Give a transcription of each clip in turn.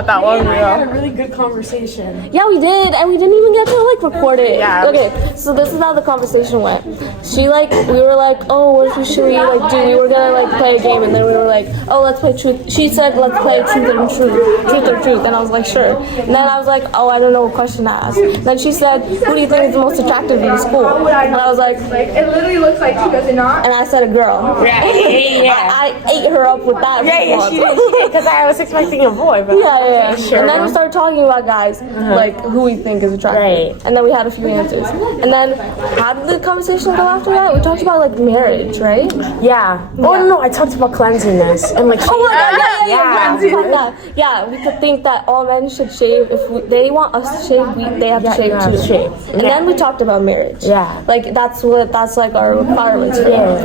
not that long ago. We had a really good conversation. Yeah, we did, and we didn't even get to like record it. Yeah. Okay, so this is how the conversation went. We were like, oh, what should we like do? We were gonna like play a game, and then we were like, oh, let's play truth. She said, let's play truth or truth, and I was like, sure. And then I was like, oh, I don't know what question to ask. Then she said, who do you think is the most attractive in school? And I was like, it literally looks like she does it not. and I said a girl. Yeah. I ate her up with that. Yeah, she did, because I was expecting a boy, but Yeah. sure. And then we started talking about guys, like who we think is attractive. Right. And then we had a few answers. And then how did the conversation go after that? We talked about like marriage, right? Yeah. Oh no, I talked about cleanliness and like. Oh my god, Yeah. We talked about that. Yeah, we could think that all men should shave. If they want us to shave, they have to shave too. And then we talked about marriage. Yeah. Like that's like our requirements for marriage.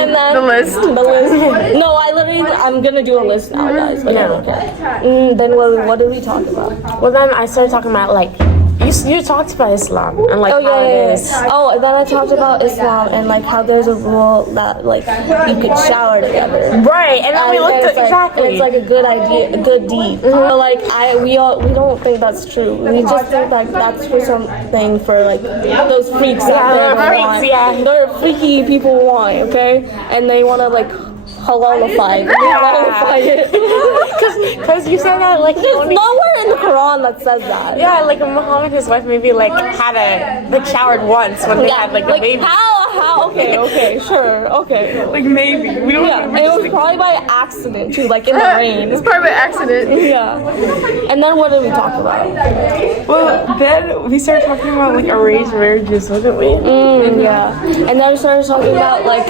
And then The list. No, I'm gonna do a list now, guys. Like, I don't care. Then what did we talk about? Well, then I started talking about like you talked about Islam and like how it is. Oh, and then I talked about Islam and like how there's a rule that like you could shower together. Right, and then we looked at exactly. It's like a good idea, a good deed. But like we don't think that's true. We just think like that's for something for like those freaks out there. They're freaky people want, okay, and they want to like halalify it. Because you said that like There's nowhere in the Quran that says that. Yeah, like Muhammad and his wife maybe like showered once when they had like a baby. How? Okay, sure, okay. Like maybe. We don't Yeah, it was probably by accident too, like in the rain. It's probably by accident. Yeah. And then what did we talk about? Well, then we started talking about like arranged marriages, wasn't we? Yeah. And then we started talking about like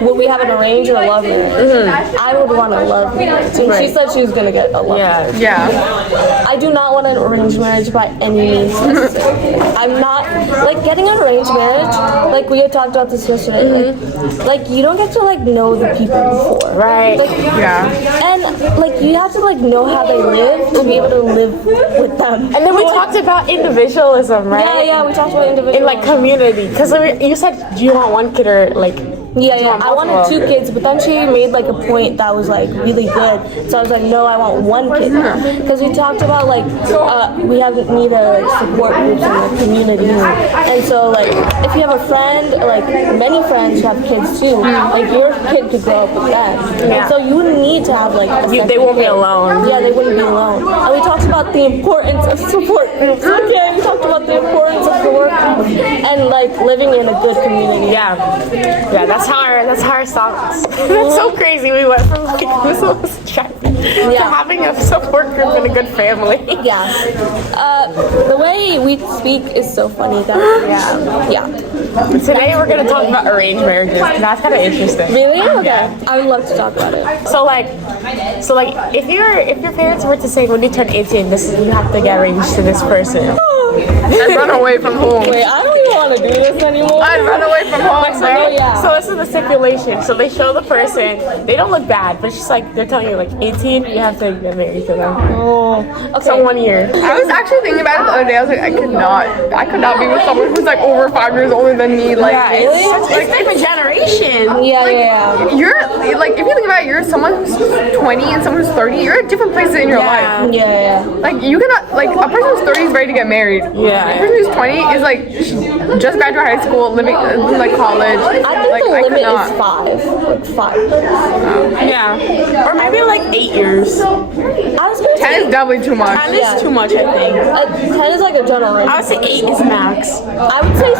would we have an arranged or a love marriage? I would want a love marriage. And she said she was gonna get a love marriage. Yeah. I do not want an arranged marriage by any means necessary. I'm not like getting an arranged marriage, like we had talked about this yesterday. Like you don't get to like know the people before. Right. Like and like you have to like know how they live to be able to live with them. And then we talked about individualism, right? Yeah, we talked about individualism. In like community, because you said, do you want one kid or like? Yeah. I wanted 2 kids, but then she made like a point that was like really good. So I was like, no, I want 1 kid. Because we talked about like we need a support groups in the community, and so like if you have a friend, like many friends who have kids too, like your kid could grow up with them. And so you would need to have like They won't be alone. Yeah, they wouldn't be alone. And we talked about the importance of support groups. Okay, we talked about the importance of support groups and like living in a good community. Yeah, that's how our songs. That's so crazy. We went from like who's the most attractive to having a support group and a good family. Yeah. The way we speak is so funny, guys. Yeah. Today we're gonna talk about arranged marriages. That's kind of interesting. Really? Okay. I would love to talk about it. So like, if your parents were to say when you turn 18, you have to get arranged to this person. I'd run away from home. Wait, I don't even want to do this anymore. I'd run away from home, bro. So this is the stipulation. So they show the person. They don't look bad, but it's just like they're telling you like 18, you have to get married to them. Oh. Okay. So 1 year. I was actually thinking about it the other day. I was like, I could not be with someone who's like over 5 years older than me. Like, It's different generation. Yeah. You're like, if you think about it, you're someone who's 20 and someone who's 30. You're at different places in your life. Yeah. Like you cannot, like a person who's 30 is ready to get married. Yeah. A person who's 20 is like just graduated high school, living like college. I think like, the I limit cannot. is 5. Like 5. Yeah. Or maybe like 8 years. I was gonna 10 is doubly too much. 10 is too much, I think. 10 is like a general. I would say 8 is max. I would say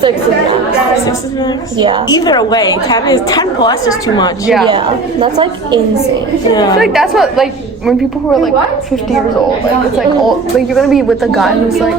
6 is max. 6 is max? Yeah. Either way, 10 plus is too much. Yeah. That's like insane. I feel like that's what like when people who are like 50 years old, like it's like old, like you're gonna be with a guy who's like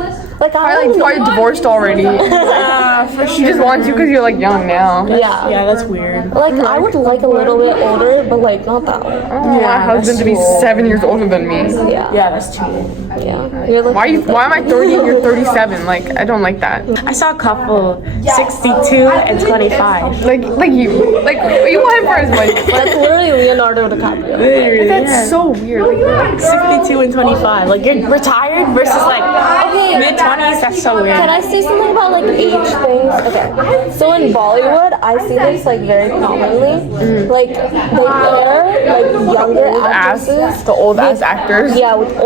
probably divorced already. For sure. He just wants you because you're like young now. Yeah, that's weird. Like I would like a little bit older, but like not that old. I want my husband to be 7 years older than me. Yeah, that's too old. Yeah. You're like, Why am I 30 and you're 37? Like I don't like that. I saw a couple 62 and 25. Like you want him for his money. that's literally Leonardo DiCaprio. That's so weird. Like, you're like 62 and 25. Like you're retired versus like, okay, Okay. Mid-20s, that's so weird. Can I say something about like age things? Okay. So in Bollywood, I see this like very commonly. Like they pair like younger actresses. The old ass actors. Yeah, with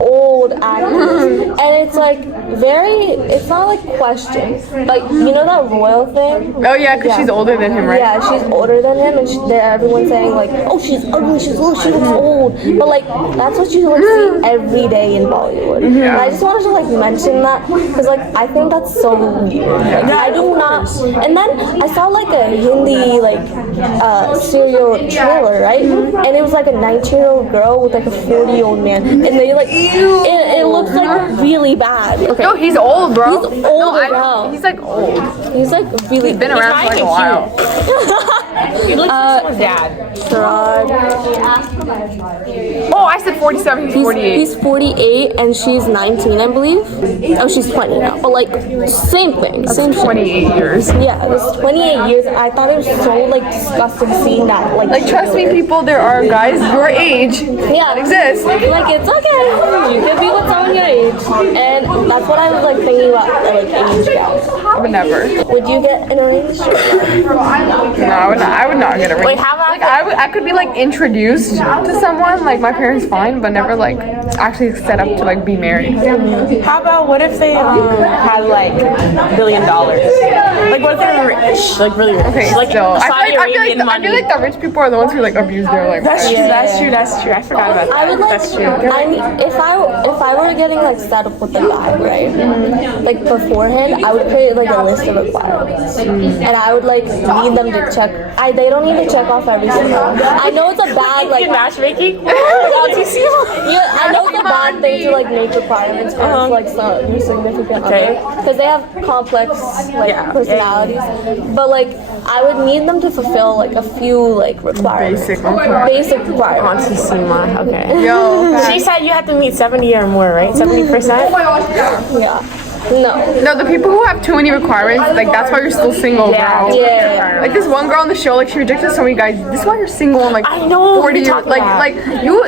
old actors. And it's like it's not like questions. Like, you know that royal thing? Oh yeah, because she's older than him, right? Yeah, she's older than him, and everyone's saying like, oh, she's ugly, she looks old. But like, that's what you like see every day in Bollywood. And I just wanted to like mention that because like I think that's so weird. Like, I do not. And then I saw like a Hindi like serial trailer, right? And it was like a 19-year-old girl with like a 40-year-old man, and they like it looks like really bad. Okay. No, he's old, bro. He's older now. He's like old. He's like really Been around for like a while. He looks like someone's dad. Oh, I said 47. He's 48. He's 48 and she's 19, I believe. Oh, she's 20 now. But like, same thing. Same shit. 28 years. Yeah, it was 28 years. I thought it was so like disgusting seeing that. Like Trust me, people, there are guys your age that exist. Like, it's okay. You can be with someone your age. And that's what I was like thinking about, like age gaps. I would never. Would you get arranged? No, I would not get a ring. Wait, how about like I could be like introduced to someone, like my parents fine, but never like actually set up to like be married. How about what if they had like $1 billion? Like what if they're rich, like really rich? Okay, like still, Saudi I Arabian feel money. like the rich people are the ones who like abuse their like. That's true. I forgot about that. I would like. That's true. I mean, if I were getting like set up with a guy, right? Like beforehand, I would create like a list of requirements, and I would like need them to check. They don't need to check off every single one. I know it's a bad like. Matchmaking? I know it's a bad thing to like make requirements for like some your significant other because they have complex like personalities, but like I would need them to fulfill like a few like requirements. Basic requirements. Okay. Yo, She said you have to meet 70 or more, right? 70%? Yeah. No, the people who have too many requirements, like that's why you're still single, bro. Yeah. Like this one girl on the show, like she rejected so many guys. This is why you're single and like I know, 40 years. Like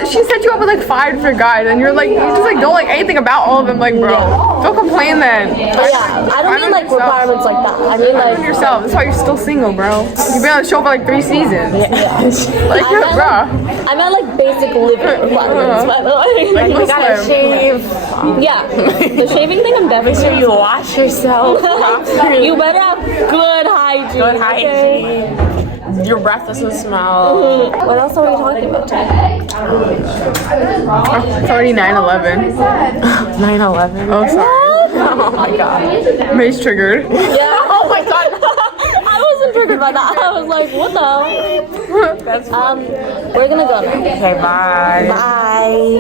she set you up with like 5 different guys, and you're like you just like don't like anything about all of them. Like, bro, don't complain then. Yeah, I don't mean like requirements like that. I mean like yourself. That's why you're still single, bro. You've been on the show for like 3 seasons. Like, bro. I meant like basic living requirements, by the way. Like you gotta shave. Yeah, the shaving thing I'm definitely. Make sure you wash yourself. You better have good hygiene. Good hygiene. Your breath doesn't smell. What else are we talking about today? It's already 9/11. 9/11. Oh, sorry. Oh my god. Mace triggered. Yeah. Oh my god. I wasn't triggered by that. I was like, what the hell? That's We're gonna go now. okay, bye. Bye.